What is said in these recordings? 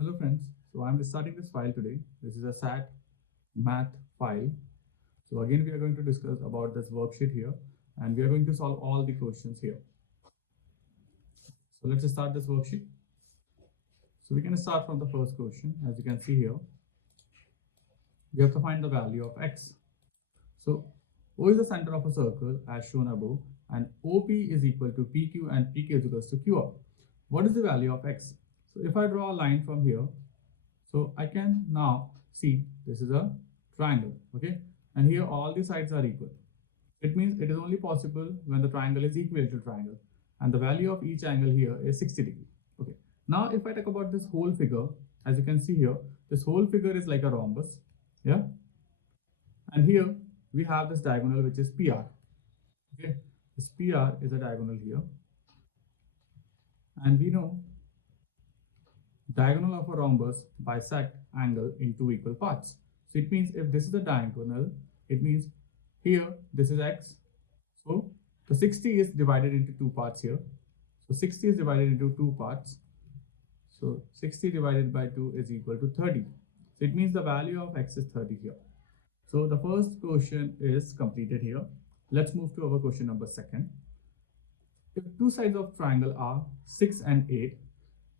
Hello friends, so I'm starting this file today. This is a SAT math file. So again we are going to discuss about this worksheet here and we are going to solve all the questions here. So let's start this worksheet. So we can start from the first question. As you can see here, we have to find the value of x. So O is the center of a circle as shown above and OP is equal to PQ and PQ is equal to QR. What is the value of x? So if I draw a line from here, so I can now see this is a triangle, okay? And here all the sides are equal. It means it is only possible when the triangle is equilateral triangle. And the value of each angle here is 60 degrees. Okay. Now if I talk about this whole figure, as you can see here, this whole figure is like a rhombus. Yeah. And here we have this diagonal which is PR. Okay. This PR is a diagonal here. And we know diagonal of a rhombus bisect angle in two equal parts. So it means if this is the diagonal, it means here this is x. So the 60 is divided into two parts here. So 60 is divided into two parts. So 60 divided by 2 is equal to 30. So it means the value of x is 30 here. So the first question is completed here. Let's move to our question number second. If two sides of triangle are 6 and 8,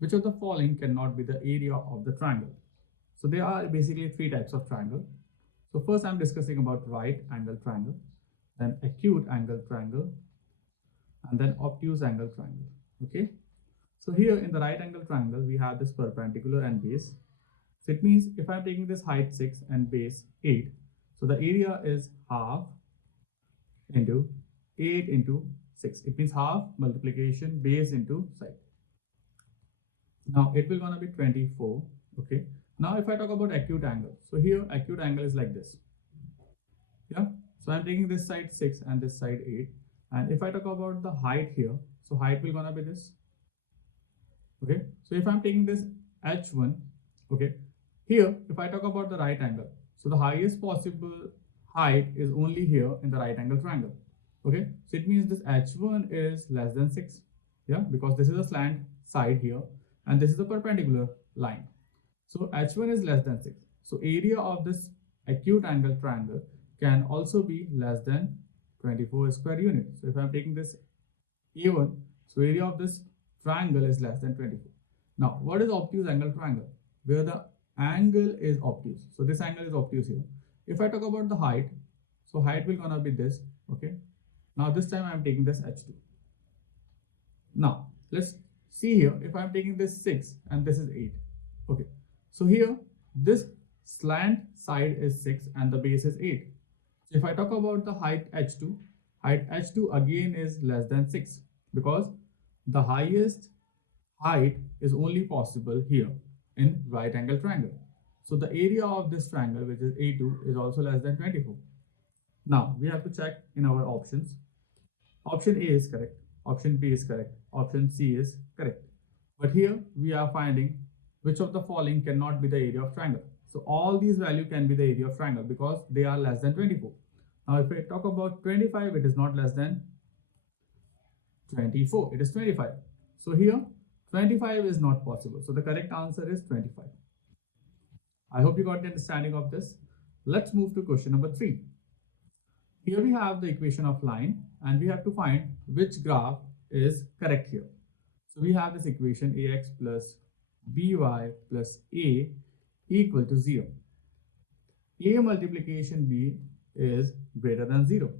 which of the following cannot be the area of the triangle? So there are basically three types of triangle. So first I'm discussing about right angle triangle, then acute angle triangle, and then obtuse angle triangle. Okay. So here in the right angle triangle, we have this perpendicular and base. So it means if I'm taking this height 6 and base 8, so the area is half into 8 into 6. It means half multiplication base into side. Now it will gonna be 24. Okay. Now if I talk about acute angle, so here acute angle is like this. Yeah. So I'm taking this side 6 and this side 8. And if I talk about the height here, so height will gonna be this. Okay. So if I'm taking this h1, okay, here if I talk about the right angle, so the highest possible height is only here in the right angle triangle. Okay. So it means this h1 is less than 6. Yeah, because this is a slant side here and this is a perpendicular line. So h1 is less than 6. So area of this acute angle triangle can also be less than 24 square units. So if I'm taking this a1, so area of this triangle is less than 24. Now what is obtuse angle triangle? Where the angle is obtuse. So this angle is obtuse here. If I talk about the height, so height will gonna be this. Okay. Now this time I'm taking this h2. Now let's see here, if I'm taking this 6 and this is 8. Okay. So here this slant side is 6 and the base is 8. So if I talk about the height h2 again is less than 6 because the highest height is only possible here in right angle triangle. So the area of this triangle, which is A2, is also less than 24. Now we have to check in our options. Option A is correct, option B is correct, option C is correct. But here we are finding which of the following cannot be the area of triangle. So all these values can be the area of triangle because they are less than 24. Now if I talk about 25, it is not less than 24, it is 25. So here 25 is not possible. So the correct answer is 25. I hope you got the understanding of this. Let's move to question number 3. Here we have the equation of line and we have to find which graph is correct here. So we have this equation ax plus by plus a equal to 0. A multiplication b is greater than 0.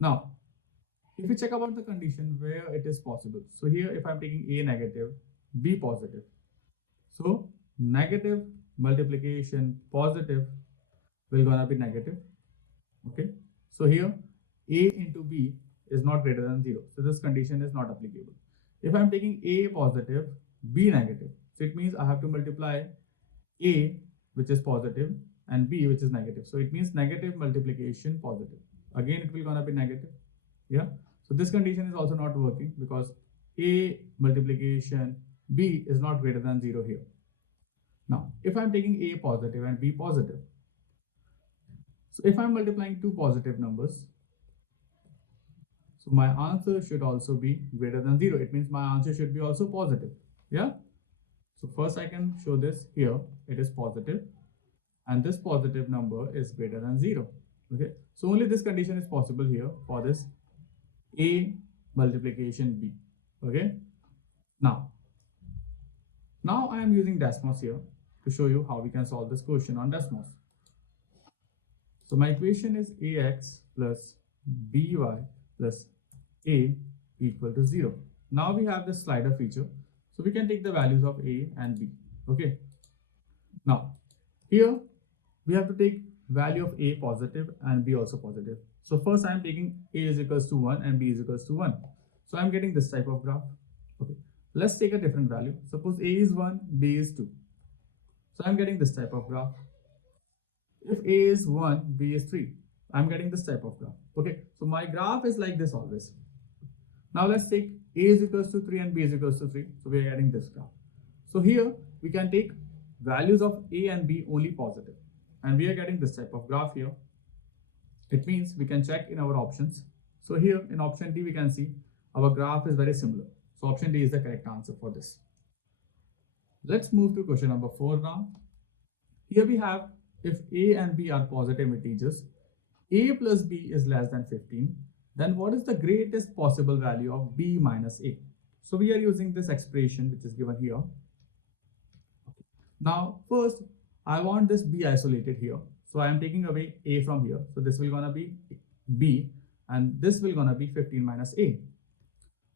Now if we check about the condition where it is possible, so here if I'm taking a negative, b positive, so negative multiplication positive will gonna be negative. Okay, so here a into b is not greater than 0, so this condition is not applicable. If I'm taking a positive, b negative, so it means I have to multiply a, which is positive, and b, which is negative. So it means negative multiplication positive, again it will gonna be negative. Yeah, so this condition is also not working because a multiplication b is not greater than 0 here. Now if I'm taking a positive and b positive, so if I'm multiplying two positive numbers, so my answer should also be greater than 0. It means my answer should be also positive. Yeah. So first I can show this here, it is positive, and this positive number is greater than 0. Okay, so only this condition is possible here for this A multiplication B. Okay, now I am using Desmos here to show you how we can solve this question on Desmos. So my equation is ax plus by plus a equal to 0. Now we have this slider feature, so we can take the values of a and b. Okay, now here we have to take value of a positive and b also positive. So first I am taking a is equals to 1 and b is equals to 1. So I am getting this type of graph. Okay, let's take a different value. Suppose a is 1, b is 2. So I am getting this type of graph. If a is 1, b is 3, I'm getting this type of graph. Okay, so my graph is like this always. Now let's take a is equals to 3 and b is equals to 3. So we are getting this graph. So here we can take values of a and b only positive, and we are getting this type of graph here. It means we can check in our options. So here in option D we can see our graph is very similar. So option D is the correct answer for this. Let's move to question number 4 now. Here we have, if a and b are positive integers, a plus b is less than 15, then what is the greatest possible value of b minus a? So we are using this expression which is given here. Now first I want this b isolated here, so I am taking away a from here, so this will gonna be b and this will gonna be 15 minus a.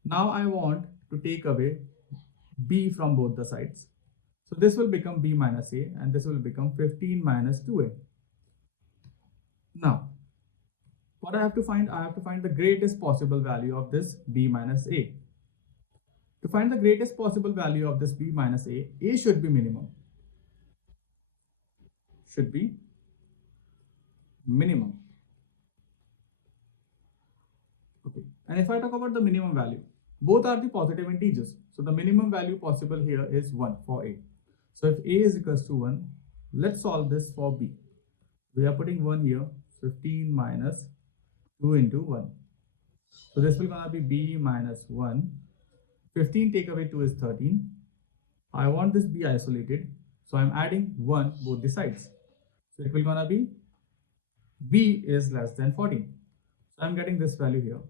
Now I want to take away b from both the sides, so this will become b minus a and this will become 15 minus 2a. Now what I have to find? I have to find the greatest possible value of this b minus a. To find the greatest possible value of this b minus a should be minimum. Should be minimum. Okay, and if I talk about the minimum value, both are the positive integers. So the minimum value possible here is 1 for a. So if a is equals to 1, let's solve this for b. We are putting 1 here, 15 minus 2 into 1. So this will gonna be b minus 1. 15 take away 2 is 13. I want this b isolated, so I'm adding 1 both the sides. So it will gonna be b is less than 14. So I'm getting this value here.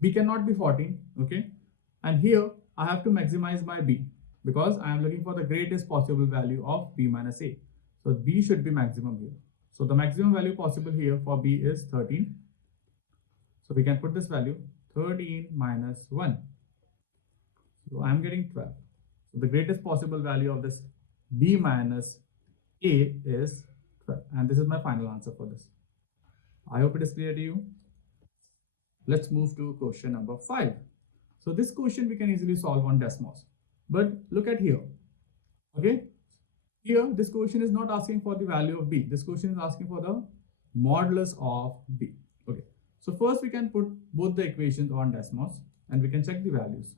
B cannot be 14, okay? And here I have to maximize my b because I am looking for the greatest possible value of b minus a. So b should be maximum here. So the maximum value possible here for b is 13. So we can put this value 13 minus 1. So I am getting 12. So the greatest possible value of this b minus a is 12. And this is my final answer for this. I hope it is clear to you. Let's move to question number 5. So this question we can easily solve on Desmos. But look at here. Okay. Here this question is not asking for the value of b. This question is asking for the modulus of b. Okay. So first we can put both the equations on Desmos and we can check the values.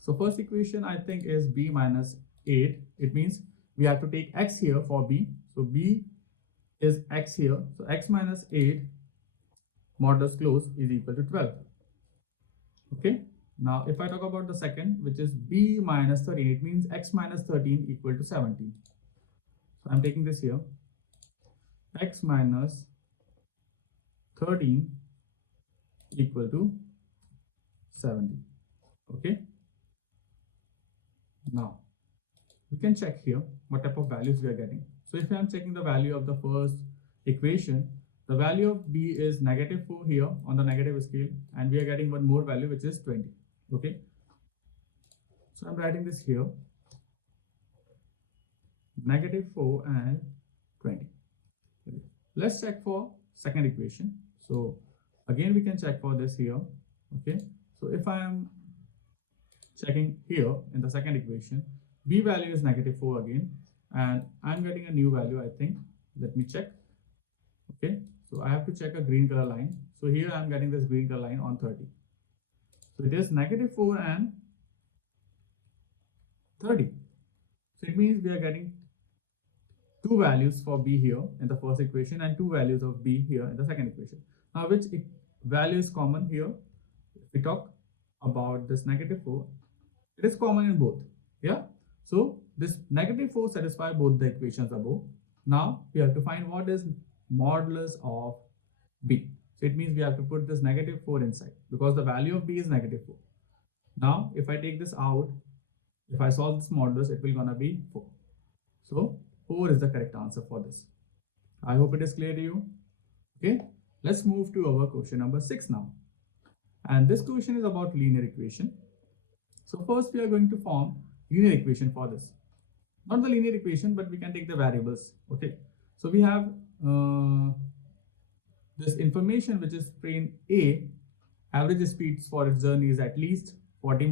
So first equation I think is b minus 8. It means we have to take x here for b. So b is x here. So x minus 8 modulus close is equal to 12. Okay. Now if I talk about the second, which is b minus 13, it means x minus 13 equal to 17. So I'm taking this here. X minus 13 equal to 70. Okay. Now we can check here what type of values we are getting. So if I am checking the value of the first equation, the value of b is negative 4 here on the negative scale, and we are getting one more value which is 20. Okay. So I'm writing this here, negative 4 and 20. Okay. Let's check for second equation. So again we can check for this here. Okay. So if I am checking here in the second equation, b value is negative 4 again, and I'm getting a new value, I think. Let me check. Okay, so I have to check a green color line. So here I'm getting this green color line on 30. So it is negative 4 and 30. So it means we are getting two values for b here in the first equation and two values of b here in the second equation. Now which value is common here? If we talk about this negative 4, it is common in both. Yeah. So this -4 satisfy both the equations above. Now we have to find what is modulus of b. So it means we have to put this -4 inside because the value of b is -4. Now if I take this out, if I solve this modulus, it will gonna be 4. So 4 is the correct answer for this. I hope it is clear to you. Okay, let's move to our question number 6 now. And this question is about linear equation. So first we are going to form linear equation for this. Not the linear equation, but we can take the variables. Okay, so we have this information which is train A, average speeds for its journey is at least 70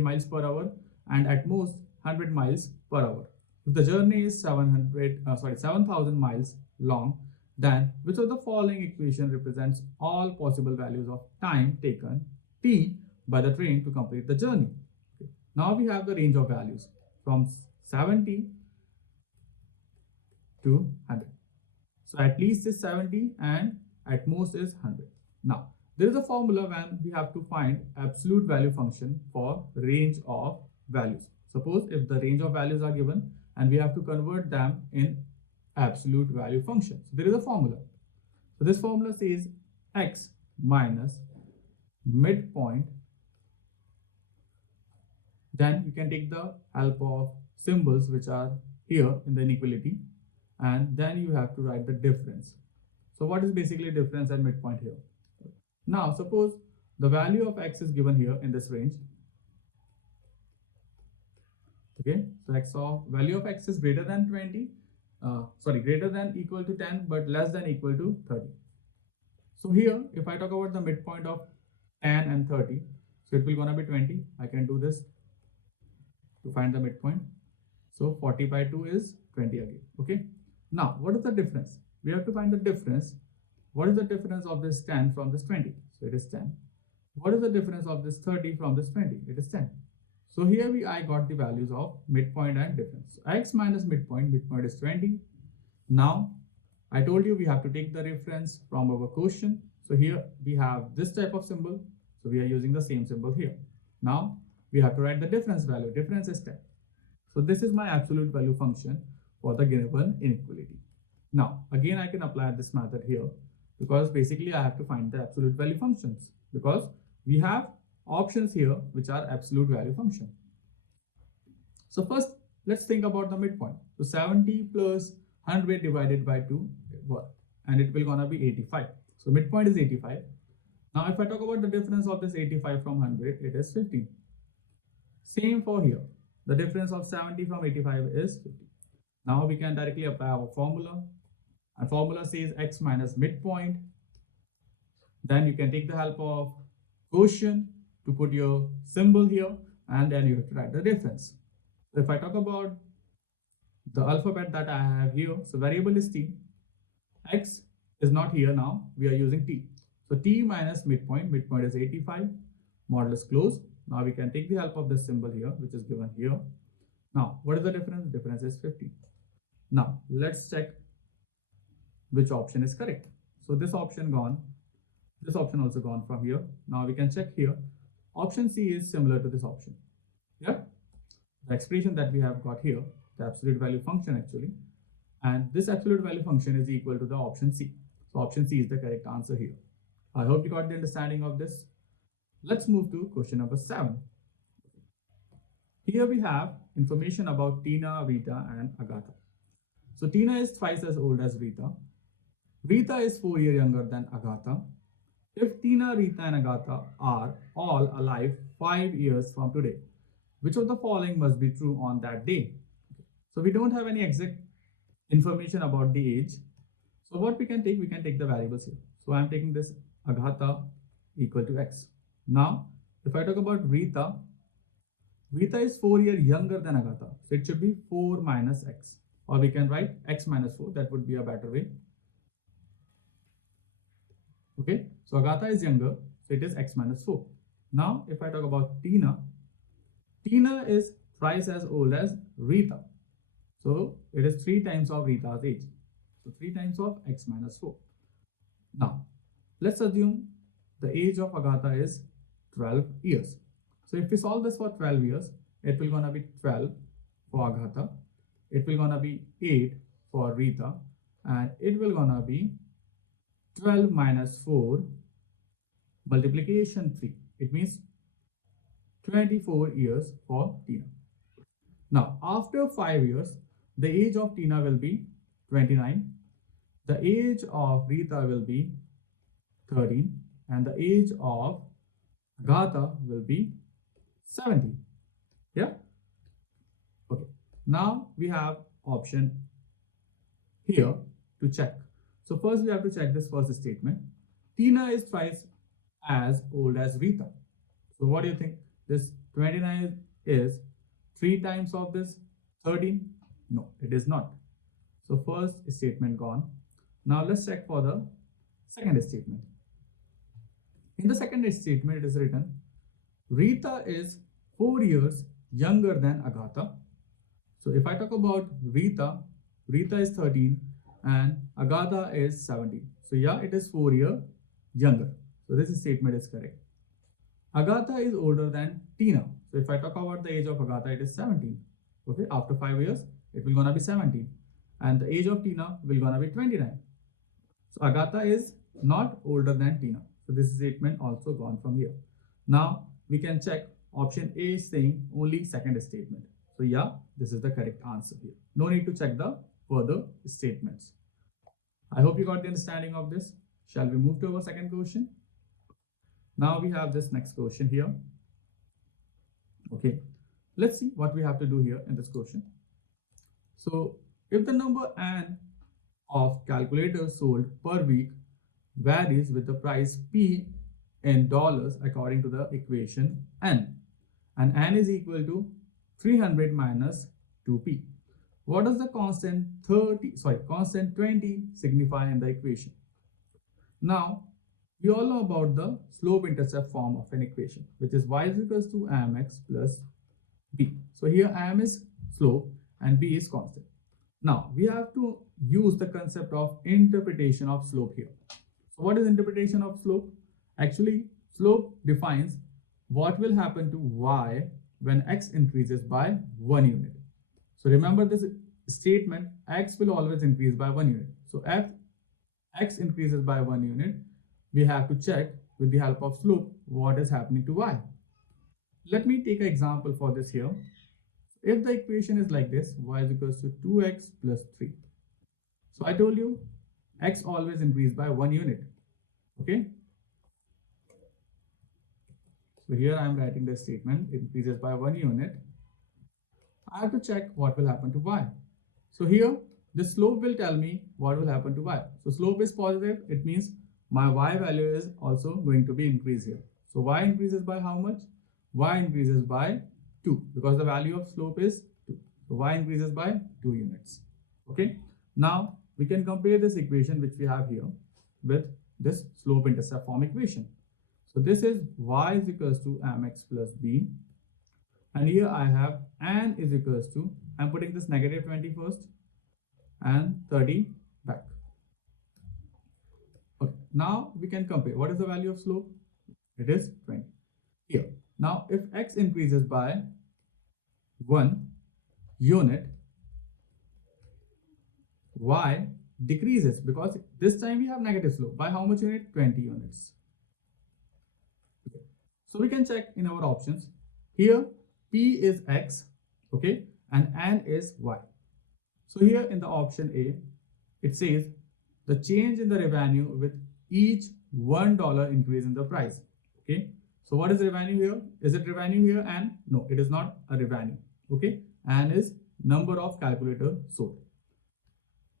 miles per hour and at most 100 miles per hour. If the journey is 7,000 miles long, then which of the following equation represents all possible values of time taken t by the train to complete the journey? Okay. Now we have the range of values from 70 to 100. So at least is 70 and at most is 100. Now there is a formula when we have to find absolute value function for range of values. Suppose if the range of values are given and we have to convert them in absolute value function. So there is a formula. So this formula says x minus midpoint. Then you can take the help of symbols which are here in the inequality, and then you have to write the difference. So what is basically difference and midpoint here? Now suppose the value of x is given here in this range. Okay, so value of x is greater than greater than equal to 10 but less than equal to 30. So here if I talk about the midpoint of 10 and 30, so it will gonna be 20. I can do this to find the midpoint. So 40 by 2 is 20 again. Okay, now what is the difference? We have to find the difference. What is the difference of this 10 from this 20? So it is 10. What is the difference of this 30 from this 20? It is 10. So here I got the values of midpoint and difference. So x minus midpoint is 20. Now I told you we have to take the reference from our question. So here we have this type of symbol. So we are using the same symbol here. Now we have to write the difference value. Difference is 10. So this is my absolute value function for the given inequality. Now again I can apply this method here because basically I have to find the absolute value functions because we have options here which are absolute value function. So first let's think about the midpoint. So 70 plus 100 divided by 2 and it will gonna be 85. So midpoint is 85. Now if I talk about the difference of this 85 from 100, it is 15. Same for here. The difference of 70 from 85 is 50. Now we can directly apply our formula. And formula says x minus midpoint. Then you can take the help of quotient to put your symbol here, and then you have to write the difference. So if I talk about the alphabet that I have here, so variable is t. X is not here now, we are using t. So t minus midpoint is 85, modulus close. Now we can take the help of this symbol here, which is given here. Now, what is the difference? Difference is 50. Now, let's check which option is correct. So this option gone, this option also gone from here. Now we can check here. Option C is similar to this option. Yeah, the expression that we have got here, the absolute value function actually, and this absolute value function is equal to the option C. So option C is the correct answer here. I hope you got the understanding of this. Let's move to question number 7. Here we have information about Tina, Rita, and Agatha. So Tina is twice as old as Rita. Rita is 4 years younger than Agatha. If Tina, Rita, and Agatha are all alive 5 years from today, which of the following must be true on that day? So we don't have any exact information about the age. So what we can take the variables here. So I'm taking this Agatha equal to x. Now, if I talk about Rita, Rita is 4 years younger than Agatha. So it should be 4 minus x. Or we can write x minus 4. That would be a better way. Okay, so Agatha is younger, so it is x minus 4. Now, if I talk about Tina, Tina is twice as old as Rita. So it is 3 times of Rita's age. So 3 times of x minus 4. Now, let's assume the age of Agatha is 12 years. So if we solve this for 12 years, it will gonna be 12 for Agatha, it will gonna be 8 for Rita, and it will gonna be 12 minus 4 multiplication 3. It means 24 years for Tina. Now, after 5 years, the age of Tina will be 29, the age of Rita will be 13, and the age of Agatha will be 17. Yeah? Okay. Now we have option here to check. So first we have to check this first statement. Tina is twice as old as Rita. So what do you think? This 29 is 3 times of this 13? No, it is not. So first statement gone. Now let's check for the second statement. In the second statement, it is written, Rita is 4 years younger than Agatha. So if I talk about Rita, Rita is 13 and Agatha is 17. So yeah, it is 4 years younger. So this statement is correct. Agatha is older than Tina. So if I talk about the age of Agatha, it is 17. Okay, after 5 years, it will gonna be 17. And the age of Tina will gonna be 29. So Agatha is not older than Tina. So this statement also gone from here. Now we can check option A is saying only second statement. So yeah, this is the correct answer here. No need to check the further statements. I hope you got the understanding of this. Shall we move to our second question? Now we have this next question here. Okay, let's see what we have to do here in this question. So if the number n of calculators sold per week varies with the price P in dollars according to the equation N, and N is equal to 300 minus 2P. What does the constant 20 signify in the equation? Now, we all know about the slope-intercept form of an equation, which is y is equals to mx plus b. So here m is slope and b is constant. Now, we have to use the concept of interpretation of slope here. So what is interpretation of slope? Actually, slope defines what will happen to y when x increases by 1 unit. So remember this statement, x will always increase by 1 unit. So if x increases by 1 unit, we have to check with the help of slope what is happening to y. Let me take an example for this here. If the equation is like this, y is equals to 2x plus 3. So I told you x always increase by 1 unit. Okay. So here I am writing the statement, it increases by 1 unit. I have to check what will happen to y. So here the slope will tell me what will happen to y. So slope is positive, it means my y value is also going to be increased here. So y increases by how much? Y increases by 2 because the value of slope is 2. So y increases by 2 units. Okay. Now we can compare this equation which we have here with this slope intercept form equation. So this is y is equals to mx plus b, and here I have n is equals to, I'm putting this negative 20 first and 30 back. Okay, now we can compare. What is the value of slope? It is 20 here. Now if x increases by 1 unit, y decreases because this time we have negative slope. By how much unit? 20 units. Okay. So we can check in our options. Here P is x, okay, and N is y. So here in the option A, it says the change in the revenue with each $1 increase in the price. Okay. So what is revenue here? Is it revenue here? And no, it is not a revenue. Okay. And is number of calculator sold.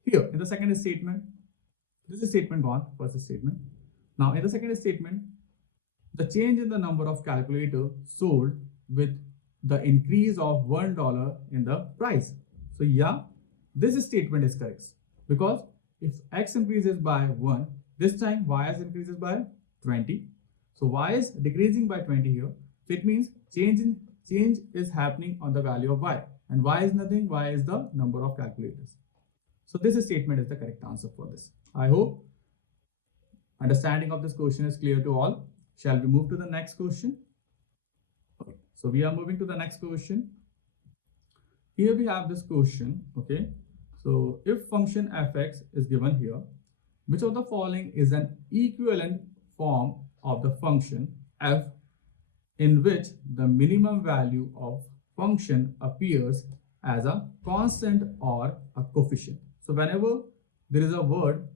Here in the second statement, this is statement gone, first statement. Now in the second statement, the change in the number of calculator sold with the increase of $1 in the price. So yeah, this statement is correct because if x increases by 1, this time y increases by 20. So y is decreasing by 20 here. So it means change is happening on the value of y, and y is nothing. Y is the number of calculators. So this statement is the correct answer for this. I hope understanding of this question is clear to all. Shall we move to the next question? Okay. So we are moving to the next question. Here we have this question, okay? So if function fx is given here, which of the following is an equivalent form of the function f in which the minimum value of function appears as a constant or a coefficient? So whenever there is a word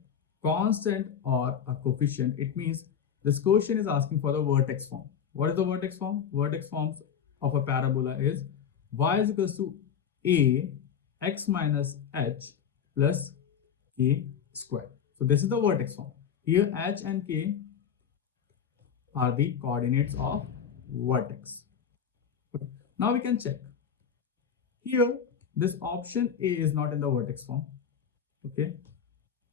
constant or a coefficient, it means this question is asking for the vertex form. What is the vertex form? Vertex forms of a parabola is y is equals to a x minus h plus k square. So this is the vertex form. Here h and k are the coordinates of vertex. Now we can check. Here this option A is not in the vertex form. Okay.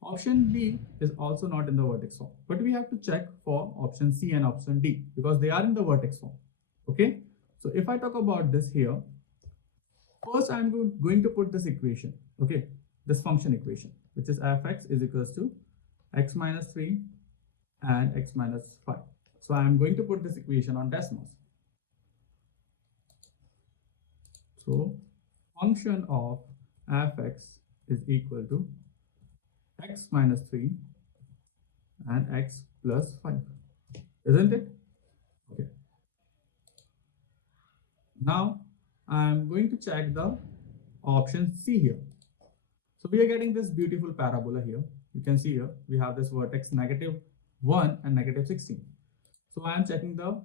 Option B is also not in the vertex form. But we have to check for option C and option D because they are in the vertex form. Okay. So if I talk about this here, first I'm going to put this equation. Okay. This function equation, which is fx is equals to x minus 3 and x minus 5. So I'm going to put this equation on decimals. So function of fx is equal to x minus 3 and x plus 5, isn't it? Okay. Now I'm going to check the option C here. So we are getting this beautiful parabola here. You can see here we have this vertex -1 and -16. So I am checking the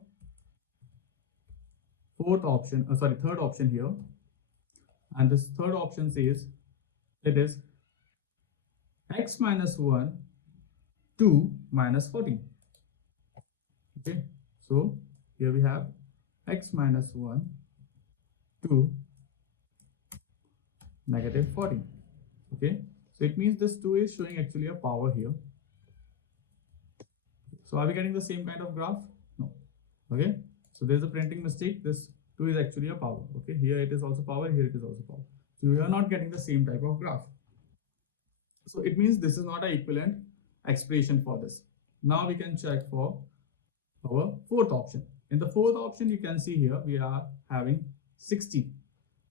third option here, and this third option says it is x minus 1 2 minus 14. Okay, so here we have x minus 1 2 negative 14. Okay, so it means this 2 is showing actually a power here. So are we getting the same kind of graph? No. Okay, so there's a printing mistake. This 2 is actually a power. Okay, here it is also power, here it is also power. So we are not getting the same type of graph. So it means this is not an equivalent expression for this. Now we can check for our fourth option. In the fourth option, you can see here we are having 16.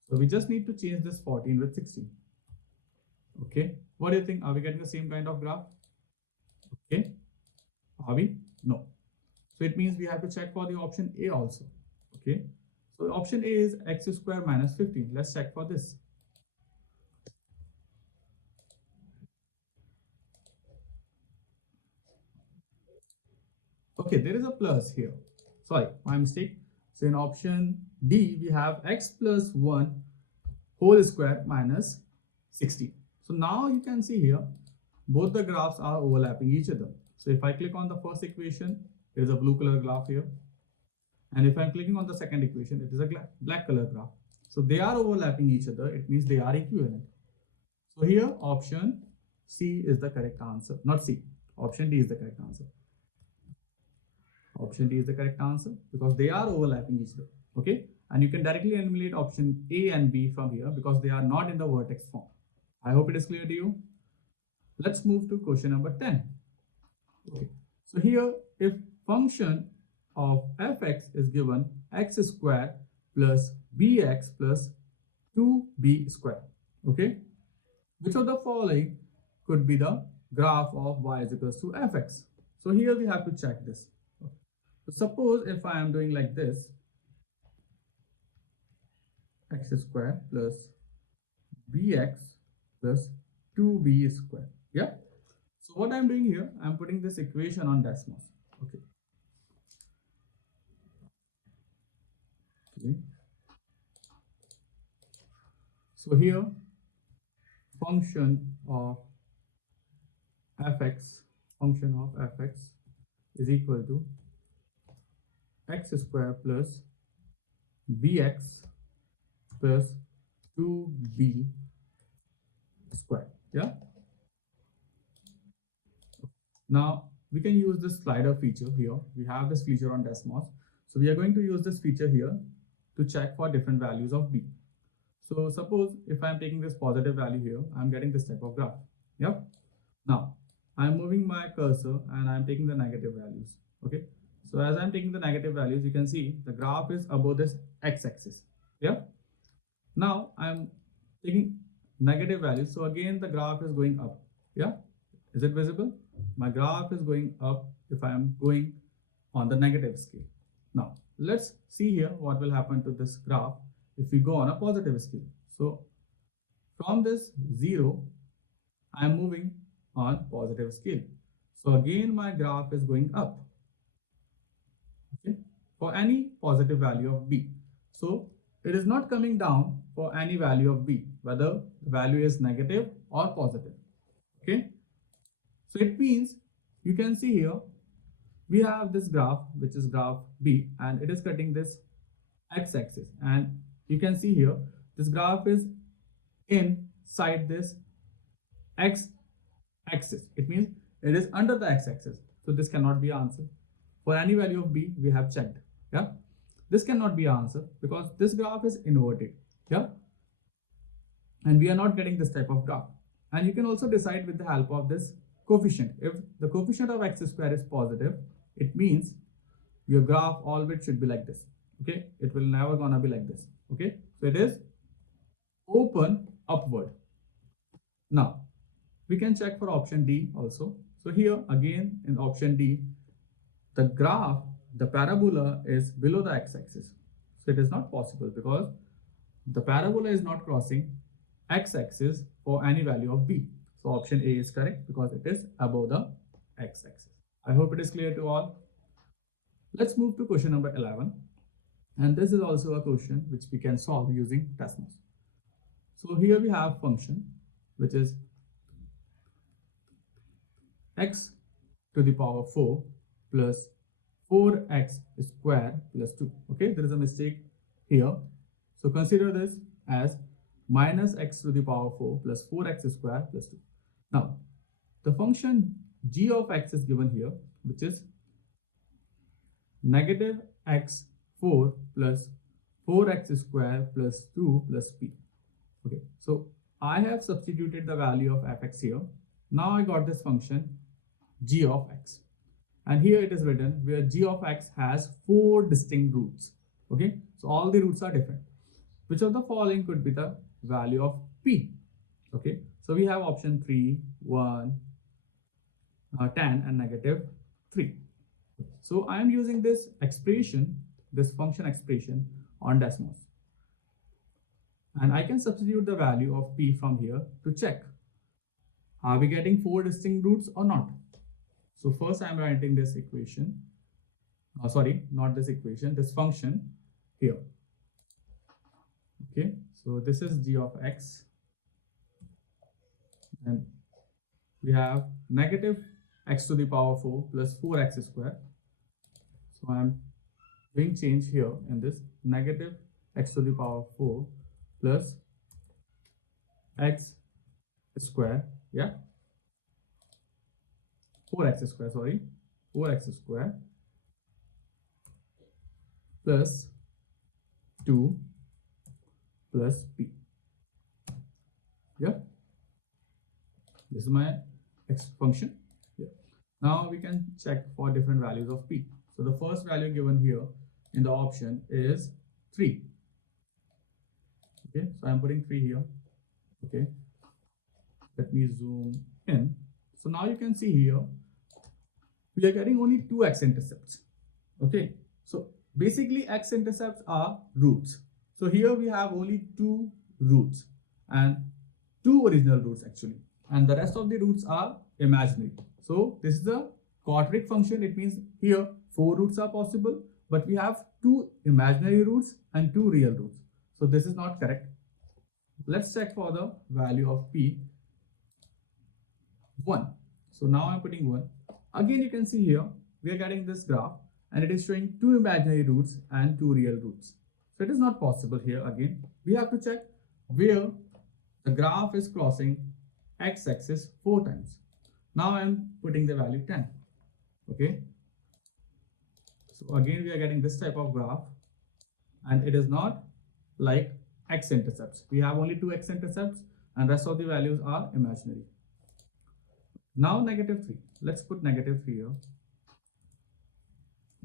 So we just need to change this 14 with 16. Okay, what do you think? Are we getting the same kind of graph? Okay, are we? No. So it means we have to check for the option A also. Okay, so option A is x square minus 15. Let's check for this. Okay, there is a plus here. Sorry, my mistake. So in option D, we have x plus 1 whole square minus 60. So now you can see here, both the graphs are overlapping each other. So if I click on the first equation, there is a blue color graph here. And if I'm clicking on the second equation, it is a black color graph. So they are overlapping each other. It means they are equivalent. So here option C is the correct answer. Not C. Option D is the correct answer. Option D is the correct answer because they are overlapping each other. Okay. And you can directly eliminate option A and B from here because they are not in the vertex form. I hope it is clear to you. Let's move to question number 10. Okay. So here, if function of fx is given x square plus bx plus 2b square. Okay. Which of the following could be the graph of y is equals to fx? So here we have to check this. So suppose if I am doing like this, x square plus bx plus 2b square. Yeah. So what I'm doing here, I'm putting this equation on decimals. Okay. Okay. So here, function of fx is equal to x square plus bx plus 2b square. Yeah. Now we can use this slider feature here. We have this feature on decimals. So we are going to use this feature here to check for different values of b. So suppose if I'm taking this positive value here, I'm getting this type of graph. Yep. Now I'm moving my cursor and I'm taking the negative values. Okay. So as I'm taking the negative values, you can see the graph is above this x-axis. Yeah. Now I'm taking negative values. So again, the graph is going up. Yeah. Is it visible? My graph is going up if I am going on the negative scale. Now let's see here what will happen to this graph if we go on a positive scale. So from this 0, I am moving on positive scale. So again, my graph is going up. Okay, for any positive value of b. So it is not coming down for any value of b, whether the value is negative or positive. Okay, so it means you can see here we have this graph, which is graph b, and it is cutting this x-axis, and you can see here this graph is inside this x-axis. It means it is under the x-axis, so this cannot be answer. For any value of b, we have checked. Yeah, this cannot be answer because this graph is inverted. Yeah, and we are not getting this type of graph. And you can also decide with the help of this coefficient. If the coefficient of x square is positive, it means your graph always should be like this. Okay, it will never gonna be like this. Okay, so it is open upward. Now we can check for option D also. So here again in option D, the graph, the parabola is below the x-axis. So it is not possible because the parabola is not crossing x-axis for any value of b. So option A is correct because it is above the x-axis. I hope it is clear to all. Let's move to question number 11. And this is also a question which we can solve using Desmos. So here we have function which is x to the power 4 plus 4x square plus 2. Okay, there is a mistake here. So consider this as minus x to the power 4 plus 4x square plus 2. Now, the function g of x is given here, which is negative x4 plus 4x square plus 2 plus p. Okay, so I have substituted the value of fx here. Now I got this function g of x. And here it is written where g of x has 4 distinct roots. Okay, so all the roots are different. Which of the following could be the value of p? Okay, so we have option 3, 1, 10 and negative 3. So I am using this expression, this function expression on Desmos. And I can substitute the value of p from here to check. Are we getting 4 distinct roots or not? So first I am writing this equation. Sorry, not this equation, this function here. Okay, so this is g of x. And we have negative x to the power 4 plus 4x square. So I am doing change here in this negative x to the power 4 plus x square. Yeah, 4x square, sorry, 4x square plus 2 plus p. Yeah, this is my x function. Yeah. Now we can check for different values of p. So the first value given here in the option is 3. Okay, so I'm putting 3 here. Okay, let me zoom in. So now you can see here we are getting only 2 x-intercepts. Okay, so basically x-intercepts are roots. So here we have only 2 roots and 2 original roots actually, and the rest of the roots are imaginary. So this is a quadratic function. It means here 4 roots are possible, but we have 2 imaginary roots and 2 real roots. So this is not correct. Let's check for the value of p. 1. So now I'm putting 1. Again, you can see here we are getting this graph and it is showing 2 imaginary roots and 2 real roots. So it is not possible here. Again, we have to check where the graph is crossing x-axis 4 times. Now I'm putting the value 10. Okay. So again, we are getting this type of graph and it is not like x-intercepts. We have only 2 x-intercepts and rest of the values are imaginary. Now negative 3. Let's put negative 3 here.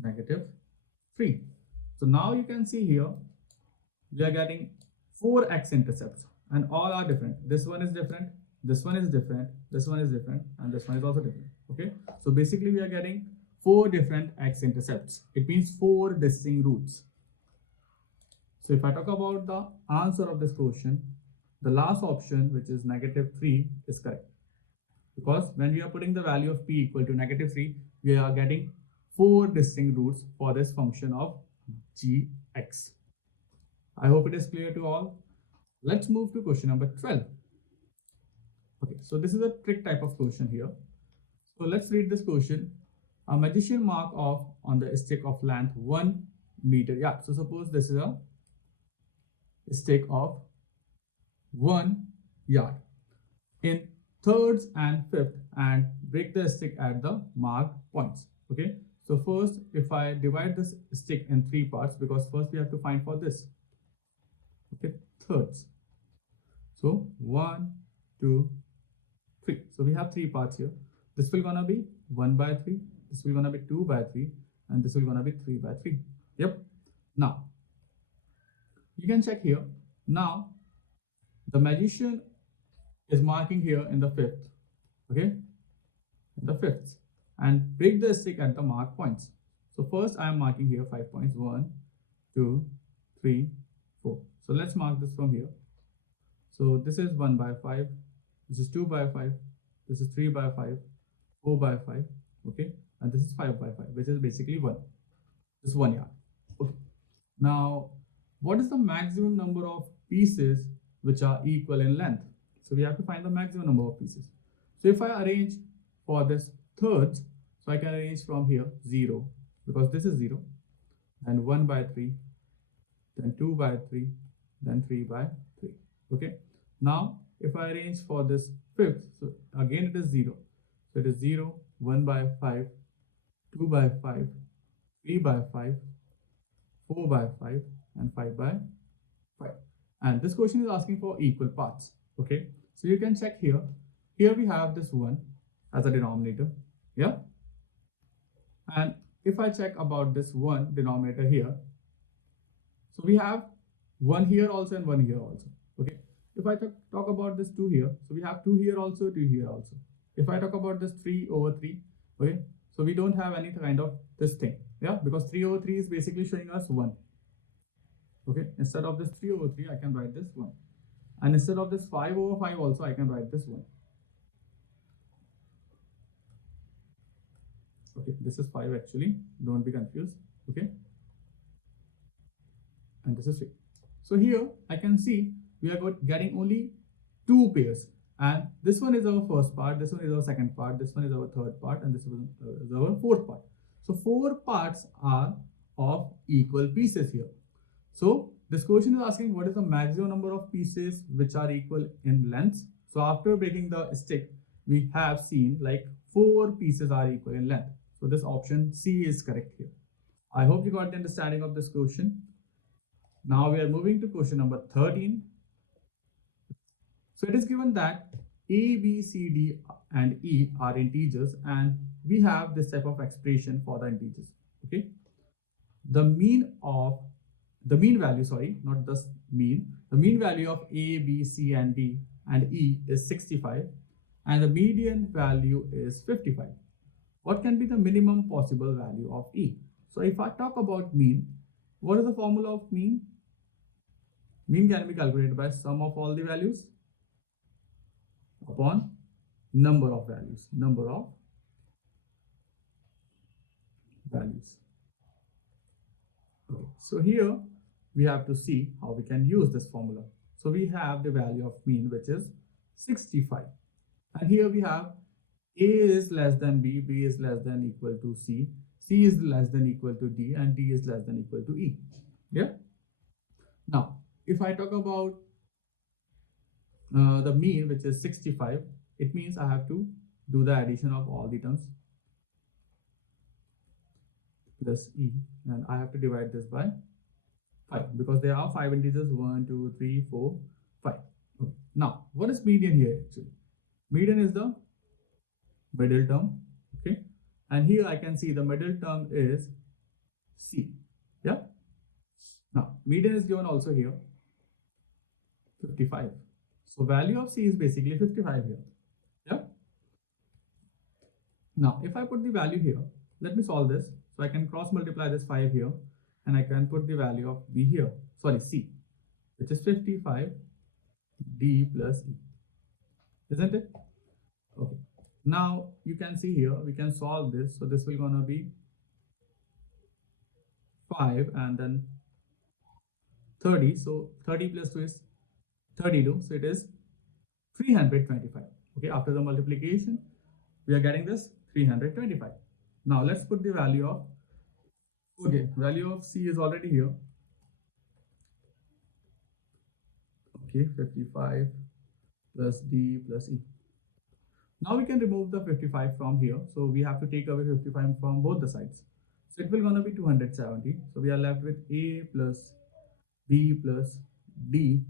negative 3. So now you can see here, we are getting 4 x-intercepts and all are different. This one is different, this one is different, this one is different, and this one is also different. Okay, so basically we are getting 4 different x-intercepts. It means 4 distinct routes. So if I talk about the answer of this question, the last option, which is negative 3, is correct. Because when we are putting the value of p equal to negative 3, we are getting 4 distinct routes for this function of gx. I hope it is clear to all. Let's move to question number 12. Okay, so this is a trick type of question here. So let's read this question. A magician mark off on the stick of length 1 meter. Yeah, so suppose this is a stick of 1 yard in thirds and fifth and break the stick at the marked points. Okay, so first if I divide this stick in 3 parts, because first we have to find for this. Okay, thirds. So 1, 2, 3. So we have 3 parts here. This will gonna be 1 by 3, this will gonna be 2 by 3, and this will gonna be 3 by 3. Yep. Now you can check here. Now the magician is marking here in the fifth, okay, in the fifth, and break the stick at the mark points. So first I am marking here 5 points, 1, 2, 3, 4. So let's mark this from here. So this is 1 by 5, this is 2 by 5, this is 3 by 5, 4 by 5, okay, and this is 5 by 5, which is basically 1. This is 1 yard. Okay. Now, what is the maximum number of pieces which are equal in length? So we have to find the maximum number of pieces. So if I arrange for this thirds, so I can arrange from here 0, because this is 0, then 1 by 3, then 2 by 3, then 3 by 3. Okay. Now if I arrange for this fifth, so again it is 0. So it is 0, 1 by 5, 2 by 5, 3 by 5, 4 by 5, and 5 by 5. And this question is asking for equal parts. Okay, so you can check here. Here we have this 1 as a denominator. Yeah. And if I check about this 1 denominator here, so we have 1 here also and 1 here also. Okay. If I talk about this 2 here, so we have 2 here also, 2 here also. If I talk about this 3 over 3, okay, so we don't have any kind of this thing. Yeah, because 3 over 3 is basically showing us 1. Okay, instead of this 3 over 3, I can write this 1. And instead of this 5 over 5 also, I can write this 1. Okay, this is 5 actually, don't be confused. Okay, and this is 3. So here I can see we are getting only 2 pairs, and this one is our first part, this one is our second part, this one is our third part, and this one is our fourth part. So 4 parts are of equal pieces here. So this question is asking what is the maximum number of pieces which are equal in length. So after breaking the stick, we have seen like 4 pieces are equal in length. So this option C is correct here. I hope you got the understanding of this question. Now we are moving to question number 13. So it is given that A, B, C, D, and E are integers, and we have this type of expression for the integers. Okay, the mean value, sorry, not the mean. The mean value of A, B, C, and D and E is 65, and the median value is 55. What can be the minimum possible value of E? So if I talk about mean, what is the formula of mean? Mean can be calculated by sum of all the values upon number of values. Okay, so here we have to see how we can use this formula. So we have the value of mean, which is 65, and here we have A is less than B, B is less than equal to C, C is less than equal to D, and D is less than equal to E. Yeah. Now if I talk about the mean, which is 65, it means I have to do the addition of all the terms plus E, and I have to divide this by 5 because there are 5 integers, 1, 2, 3, 4, 5. Okay. Now what is median here actually? Median is the middle term. Okay, and here I can see the middle term is C. Yeah. Now median is given also here 55. So value of C is basically 55 here. Yeah. Now if I put the value here, let me solve this. So I can cross multiply this 5 here and I can put the value of B here. Sorry, C, which is 55 D plus E. Isn't it? Okay. Now you can see here we can solve this. So this will gonna be 5 and then 30. So 30 plus 2 is 32. So it is 325. Okay, after the multiplication, we are getting this 325. Now let's put the value of, okay, value of C is already here. Okay, 55 plus D plus E. Now we can remove the 55 from here. So we have to take away 55 from both the sides. So it will gonna be 270. So we are left with A plus B plus D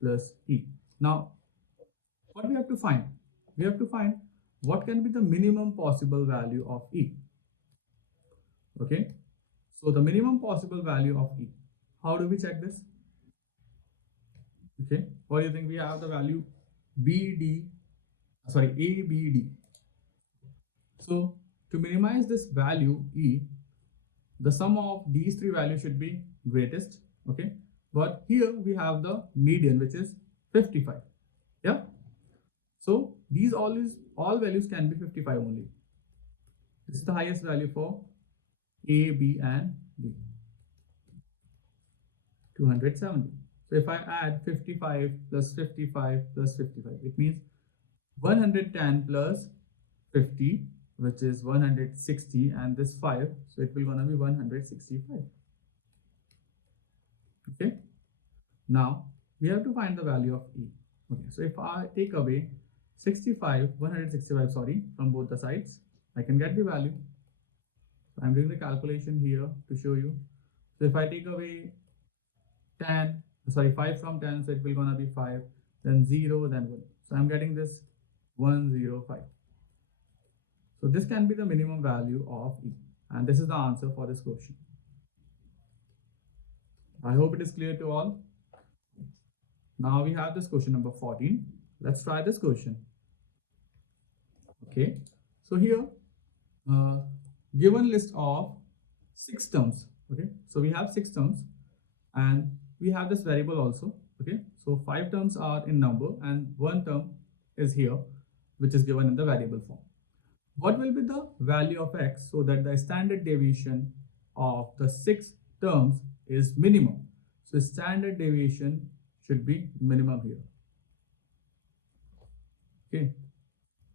plus E. Now, what we have to find? We have to find what can be the minimum possible value of E. Okay. So the minimum possible value of E. How do we check this? Okay. What do you think? We have the value ABD. So to minimize this value E, the sum of these three values should be greatest. Okay. But here we have the median, which is 55. Yeah. So these all values can be 55 only. This is the highest value for A, B, and D. 270. So if I add 55 plus 55 plus 55, it means 110 plus 50, which is 160, and this 5, so it will gonna be 165. Okay. Now we have to find the value of E. Okay. So if I take away 165 from both the sides, I can get the value. So I'm doing the calculation here to show you. So if I take away 5 from 10, so it will gonna be 5, then 0, then 1. So I'm getting this 105. So this can be the minimum value of E, and this is the answer for this question. I hope it is clear to all. Now we have this question number 14. Let's try this question. Okay, so here given list of 6 terms. Okay, so we have 6 terms and we have this variable also. Okay, so 5 terms are in number and 1 term is here, which is given in the variable form. What will be the value of X so that the standard deviation of the 6 terms is minimum? So standard deviation should be minimum here. Okay,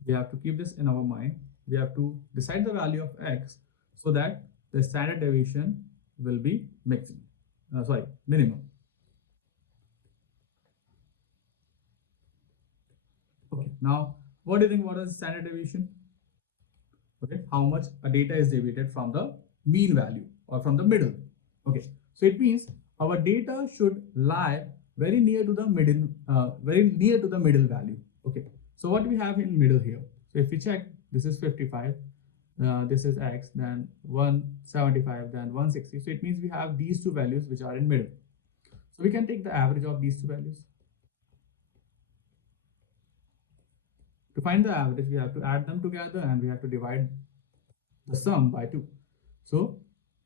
we have to keep this in our mind. We have to decide the value of X so that the standard deviation will be minimum. Okay, now what do you think? What is standard deviation? Okay, how much a data is deviated from the mean value or from the middle. Okay, so it means our data should lie very near to the middle value. Okay, so what we have in middle here? So if we check, this is 55, this is X, then 175, then 160. So it means we have these 2 values which are in middle. So we can take the average of these 2 values. To find the average, we have to add them together and we have to divide the sum by 2. So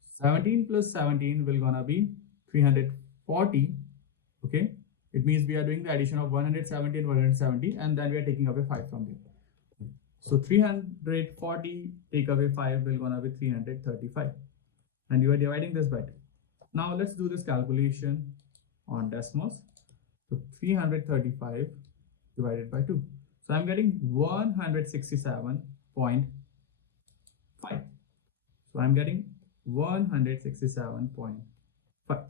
17 plus 17 will gonna be 340. Okay, it means we are doing the addition of 170 and 170, and then we are taking away 5 from there. So 340 take away 5 will gonna be 335, and you are dividing this by 2. Now let's do this calculation on decimals. So 335 divided by 2. So I'm getting 167.5. So I'm getting 167.5.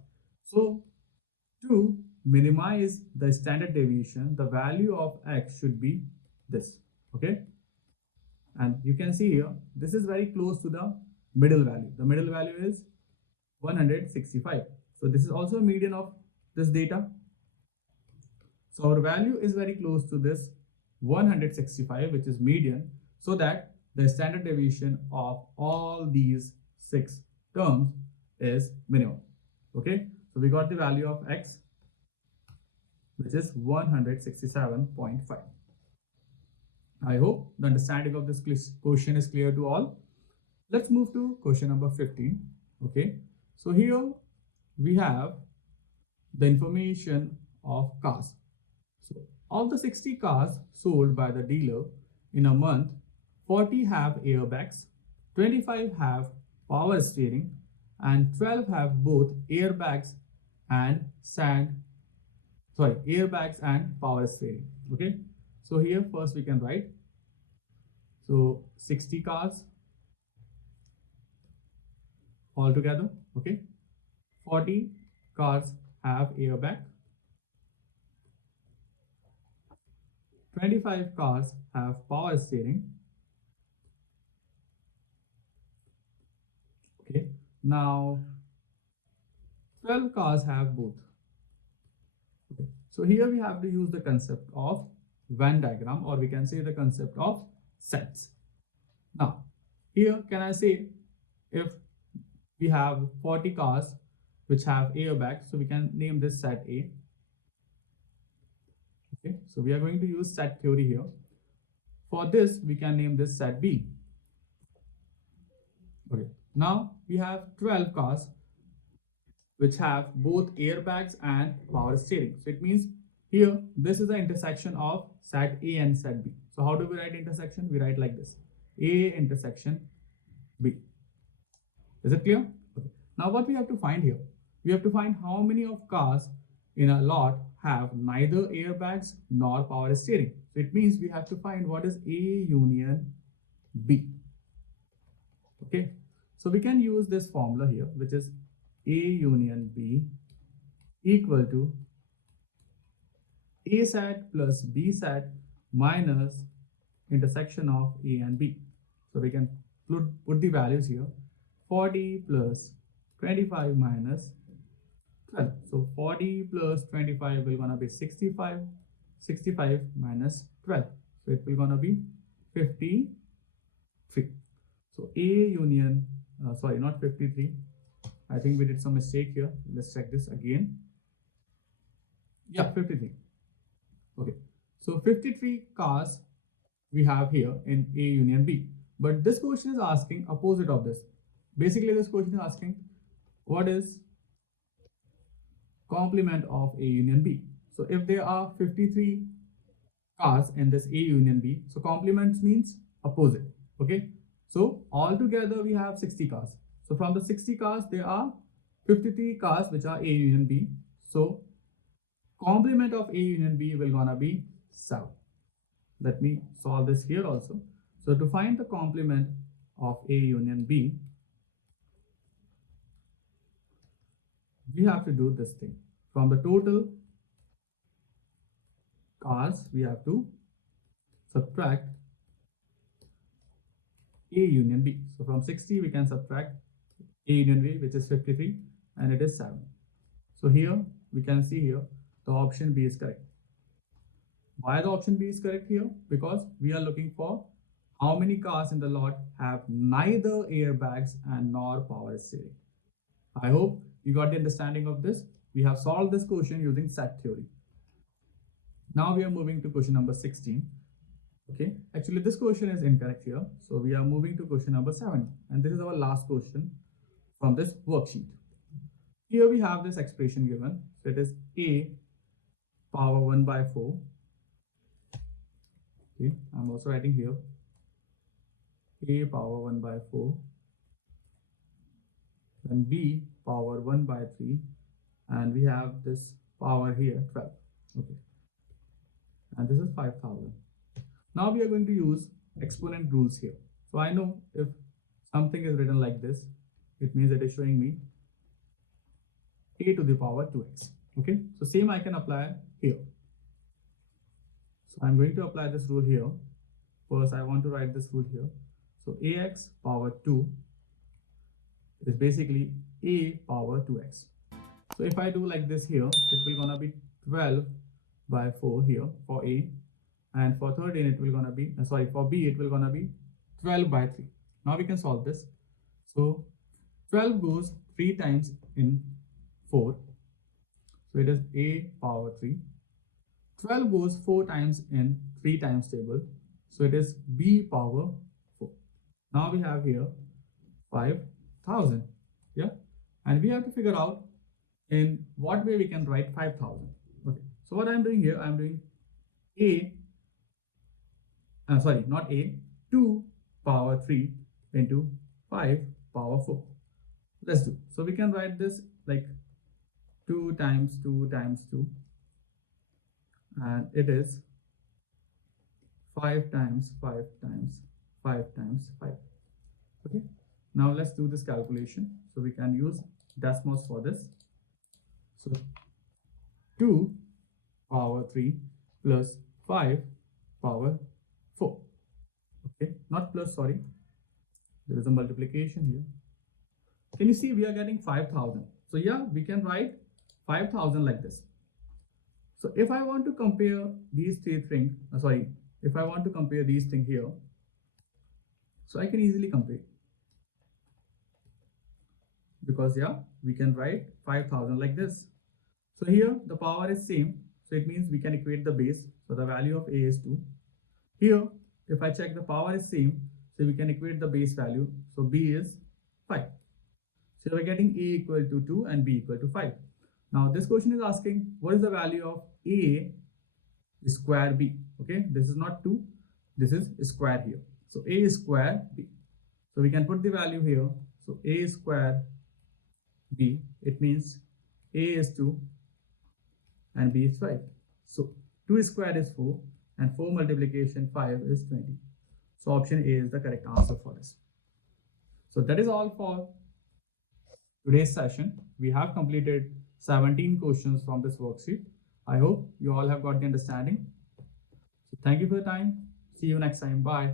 So to minimize the standard deviation, the value of X should be this. Okay. And you can see here, this is very close to the middle value. The middle value is 165. So this is also a median of this data. So our value is very close to this 165, which is median, so that the standard deviation of all these 6 terms is minimum. Okay, so we got the value of x, which is 167.5. I hope the understanding of this question is clear to all. Let's move to question number 15. Okay, so here we have the information of cars. So of the 60 cars sold by the dealer in a month, 40 have airbags, 25 have power steering, and 12 have both airbags and airbags and power steering. Okay, so here first we can write, so 60 cars altogether. Okay, 40 cars have airbag, 25 cars have power steering. Okay, now 12 cars have both. Okay, so here we have to use the concept of Venn diagram, or we can say the concept of sets. Now here can I say, if we have 40 cars which have airbags, so we can name this set A. Okay, so we are going to use set theory here. For this we can name this set B. Okay, now we have 12 cars which have both airbags and power steering. So it means here this is the intersection of set A and set B. So how do we write intersection? We write like this: A intersection B. Is it clear? Okay. Now what we have to find here? We have to find how many of cars in a lot have neither airbags nor power steering. So it means we have to find what is A union B. Okay, so we can use this formula here, which is A union B equal to A set plus B set minus intersection of A and B. So we can put the values here: 40 plus 25 minus 12. So 40 plus 25 will gonna be 65. 65 minus 12. So it will gonna be 53. So A union, sorry, not 53. I think we did some mistake here. Let's check this again. Yeah, 53. Okay, so 53 cars we have here in A union B. But this question is asking opposite of this. Basically, this question is asking what is complement of A union B. So if there are 53 cars in this A union B, so complement means opposite. Okay, so altogether we have 60 cars. So from the 60 cars, there are 53 cars which are A union B. So complement of A union B will gonna be 7. Let me solve this here also. So to find the complement of A union B, we have to do this thing. From the total cars, we have to subtract A union B. So from 60, we can subtract A union B, which is 53, and it is 7. So here, we can see here, the option B is correct. Why the option B is correct here? Because we are looking for how many cars in the lot have neither airbags and nor power steering. I hope you got the understanding of this. We have solved this question using set theory. Now we are moving to question number 16. Okay, actually this question is incorrect here. So we are moving to question number 7. And this is our last question from this worksheet. Here we have this expression given. So it is A power 1 by 4. Okay, I'm also writing here A power 1 by 4. Then B power 1 by 3. And we have this power here 12. Okay, and this is 5,000. Now we are going to use exponent rules here. So I know if something is written like this, it means it is showing me A to the power 2x. Okay, so same I can apply here. So I'm going to apply this rule here. First, I want to write this rule here. So ax power 2 is basically A power 2x. So if I do like this here, it will gonna be 12 by 4 here for A, and for 13 it will gonna be, for B it will gonna be 12 by 3. Now we can solve this. So 12 goes 3 times in 4. So it is a power 3. 12 goes 4 times in 3 times table. So it is b power 4. Now we have here 5,000. Yeah. And we have to figure out in what way we can write 5,000. Okay. So what I'm doing here, I'm doing not a, 2 power 3 into 5 power 4. Let's do. So we can write this like 2 times 2 times 2, and it is 5 times 5 times 5 times 5. Okay. Now let's do this calculation. So we can use Desmos for this. So 2 power 3 plus 5 power 4. Okay, not plus, sorry. There is a multiplication here. Can you see we are getting 5,000? So yeah, we can write 5,000 like this. So if I want to compare these three things, if I want to compare these things here, so I can easily compare. Because yeah, we can write 5,000 like this. So here the power is same, so it means we can equate the base. So the value of a is 2. Here, if I check, the power is same, so we can equate the base value. So b is 5. So we're getting a equal to 2 and b equal to 5. Now this question is asking what is the value of a square b. Okay, this is not 2, this is square here. So a square b. So we can put the value here. So a square b, it means a is 2 and b is 5. So 2 squared is 4 and 4 multiplication 5 is 20. So option A is the correct answer for this. So that is all for today's session. We have completed 17 questions from this worksheet. I hope you all have got the understanding. So thank you for your time. See you next time. Bye.